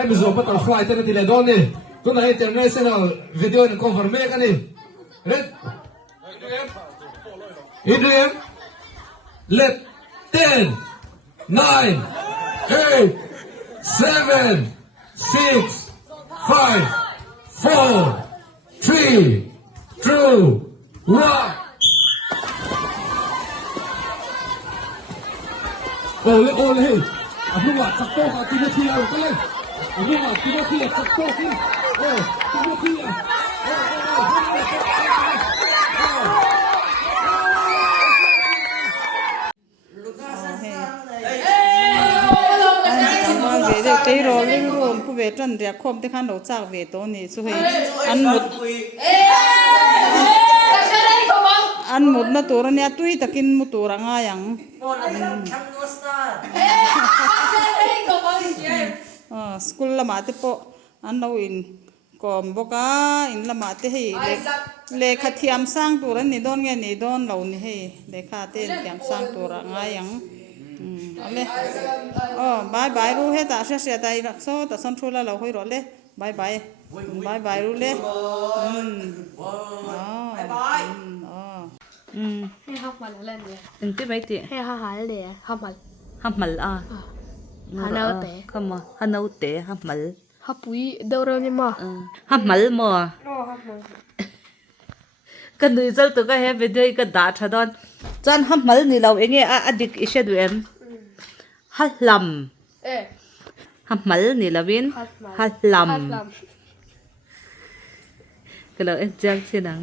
hay mình dùng butterfly tên là tỷ lệ đón đi tôi nói international video này cover mấy cái này red Adrian let 10 9 8 7 6 5 4 3 2 1 ô lên à không ạ chắc tốt à Timothy à có lên à không ạ Timothy à chắc tốt đi Timothy à về được cái rồi lên rồi cứ về trần đẹp không tới khăn đầu chạc về tối này chú hay ăn một nó tổ ra nè tuy ta kinh một tổ ra ngay yang school là mà tiếp bộ ăn đâu in còn bốc á in là mà tiếp hay lệ khát thiam sang tổ ra nè đón nghe nè đón lâu nè hay lệ khát tên thiam sang tổ ra ngay yang ale bye bye ru he ta se tai so ta son thula lo hoi ro le bye bye ru le bye bye hay học mà lên đi từng cái mấy tiền hay học đi học mal à hanau te không mà hanau te học mal học bui đâu rồi nhưng mà học mal mà cái nuôi dâu tụi cái hè về đây cái đá thật đó chân học mal ni lâu anh nghe adik ishe du em halam học mal ni là viên halam cái lời em giang thế nào